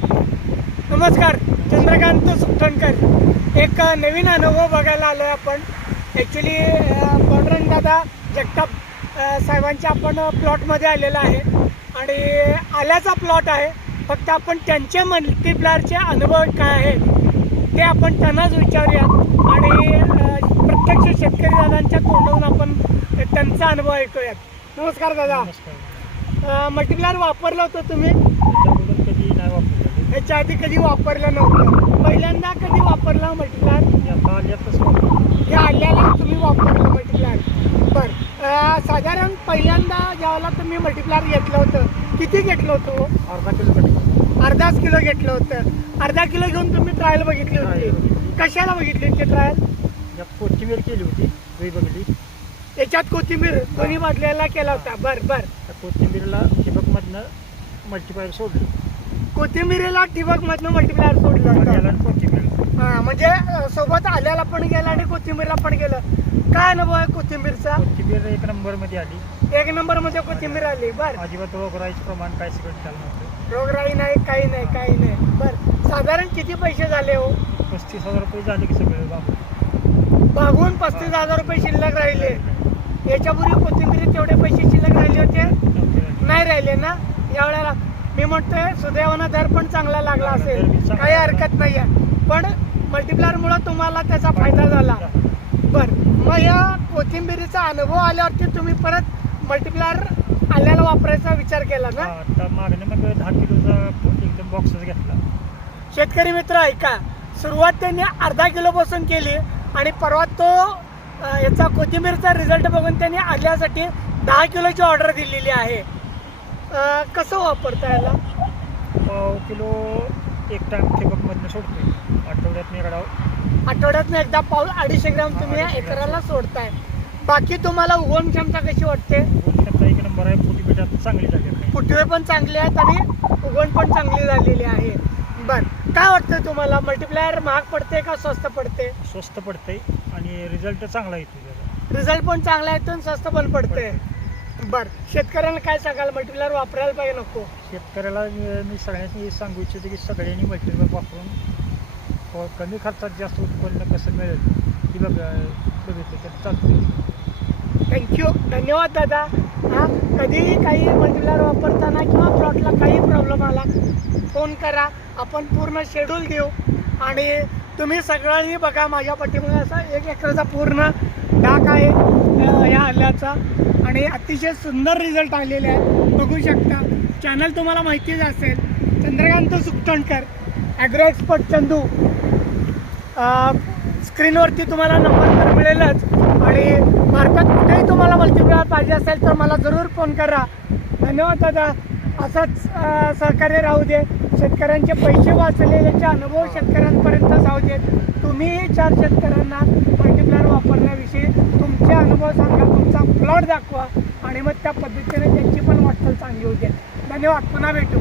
नमस्कार, चंद्रकांत सुखटणकर. एक नवीन अनुभव बघायला आलो आहे आपण. ॲक्च्युली पांडुरंग दादा जगताप साहेबांच्या आपण प्लॉटमध्ये आलेला आहे आणि आल्याचा प्लॉट आहे. फक्त आपण त्यांचे मल्टीप्लायरचे अनुभव काय आहेत ते आपण त्यांनाच विचारूया आणि प्रत्यक्ष शेतकरी दादांच्या तोंडून आपण त्यांचा अनुभव ऐकूयात. नमस्कार दादा. मल्टीप्लायर वापरलं होतं तुम्ही? कधी नाही वापरलं. याच्या आधी कधी वापरलं नव्हतं. पहिल्यांदा कधी वापरलं मल्टीप्लायर? या आल्याला तुम्ही वापरलं मल्टीप्लायर. बरं, साधारण पहिल्यांदा ज्यावेळेला तुम्ही मल्टीप्लायर घेतलं होतं किती घेतलं होतं? अर्धा किलो. अर्धाच किलो घेतलं होतं. अर्धा किलो घेऊन तुम्ही ट्रायल बघितली होती. कशाला बघितली होती ट्रायल? कोथिंबीर केली होती, वेळी बघितली. याच्यात कोथिंबीर दोन्ही बाजल्याला केला होता. बरं. कोथिंबीरला ठिबकमधनं मल्टीप्लायर सोडलं. कोथिंबीरीला ठिबकमधनं मल्टीप्लायर सोडलं होतं. कोथिंबीर हां, म्हणजे सोबत आल्याला पण गेलं आणि कोथिंबीरला पण गेलं. काय अनुभव आहे कोथिंबीरचा? कोथिंबीर 1 नंबरमध्ये आली. 1 नंबरमध्ये कोथिंबीर आली. बरं, अजिबात रोगराईचं प्रमाण काय सगळं चालू नव्हतं. रोगराई नाही, काही नाही. बरं, साधारण किती पैसे झाले हो? 35,000 रुपये झाले की सगळे बाबू. भागून 35,000 रुपये शिल्लक राहिले. याच्यापूर्वी कोथिंबीरीत तेवढे पैसे शिल्लक राहिले होते? नाही राहिले ना. यावेळेला मी म्हणतोय सुदैवानं दर पण चांगला लागला असेल, काही हरकत नाही आहे. पण मल्टीप्लायरमुळं तुम्हाला त्याचा फायदा झाला. बरं, मग या कोथिंबीरीचा अनुभव आल्यावरती तुम्ही परत मल्टीप्लायर आल्याला वापरायचा विचार केला ना? आता मागणे मग 10 किलोचा एकदम बॉक्सच घेतला. शेतकरी मित्र ऐका, सुरुवात त्यांनी अर्धा किलोपासून केली आणि परवा तो याचा कोथिंबीरचा रिझल्ट बघून त्यांनी आल्यासाठी 10 किलोची ऑर्डर दिलेली आहे. कसं वापरता याला? पाव किलो एक टाइम ठिबकमधनं सोडतोय. आठवड्यातनं एकदा पाऊल 250 ग्रॅम तुम्ही या एकराला सोडताय. बाकी तुम्हाला उगवण क्षमता कशी वाटते? 1 नंबर आहे. फुटी चांगली झाली आहे. फुटवे पण चांगले आहेत आणि उगवण पण चांगली झालेली आहे. बरं, काय वाटतं तुम्हाला मल्टीप्लायर महाग पडते का स्वस्त पडते? स्वस्त पडते आणि रिझल्ट चांगला येतो त्याचा. रिझल्ट पण चांगला येतो आणि स्वस्त पण पडते. बरं, शेतकऱ्यांना काय सांगाल? मल्टीप्लायर वापरायला पाहिजे नको? शेतकऱ्याला मी सगळ्यांनी सांगू इच्छितो की सगळ्यांनी मल्टीप्लायर वापरून कमी खर्चात जास्त उत्पन्न कसं मिळेल ही बघितलं तर चालतं. थँक्यू, धन्यवाद दादा. हां, कधीही काही मल्टीप्लायर वापरताना किंवा प्लॉटला काही प्रॉब्लेम आला फोन करा, आपण पूर्ण शेड्यूल देऊ. आणि तुम्ही सगळ्यांनी बघा, माझ्या पाठीमागे असा 1 एकराचा पूर्ण डाग आहे या आल्याचा आणि अतिशय सुंदर रिझल्ट आलेले आहेत. बघू शकता. चॅनल तुम्हाला माहितीच असेल, चंद्रकांत सुखटणकर, ॲग्रो एक्सपर्ट चंदू. स्क्रीनवरती तुम्हाला नंबर तर मिळेलच आणि भारतात कुठेही तुम्हाला मल्टीप्लायर पाहिजे असेल तर मला जरूर फोन करा. धन्यवाद दादा. असंच सहकार्य राहू दे. शेतकऱ्यांचे पैसे वाचलेल्याचे अनुभव शेतकऱ्यांपर्यंत जाऊ देत. तुम्ही 4 शेतकऱ्यांना मल्टीप्लायर वापरण्याविषयी तुमचे अनुभव सांगा, तुमचा प्लॉट दाखवा आणि मग त्या पद्धतीने त्यांची पण वाटचाल चांगली होते. धन्यवाद. पुन्हा भेटू.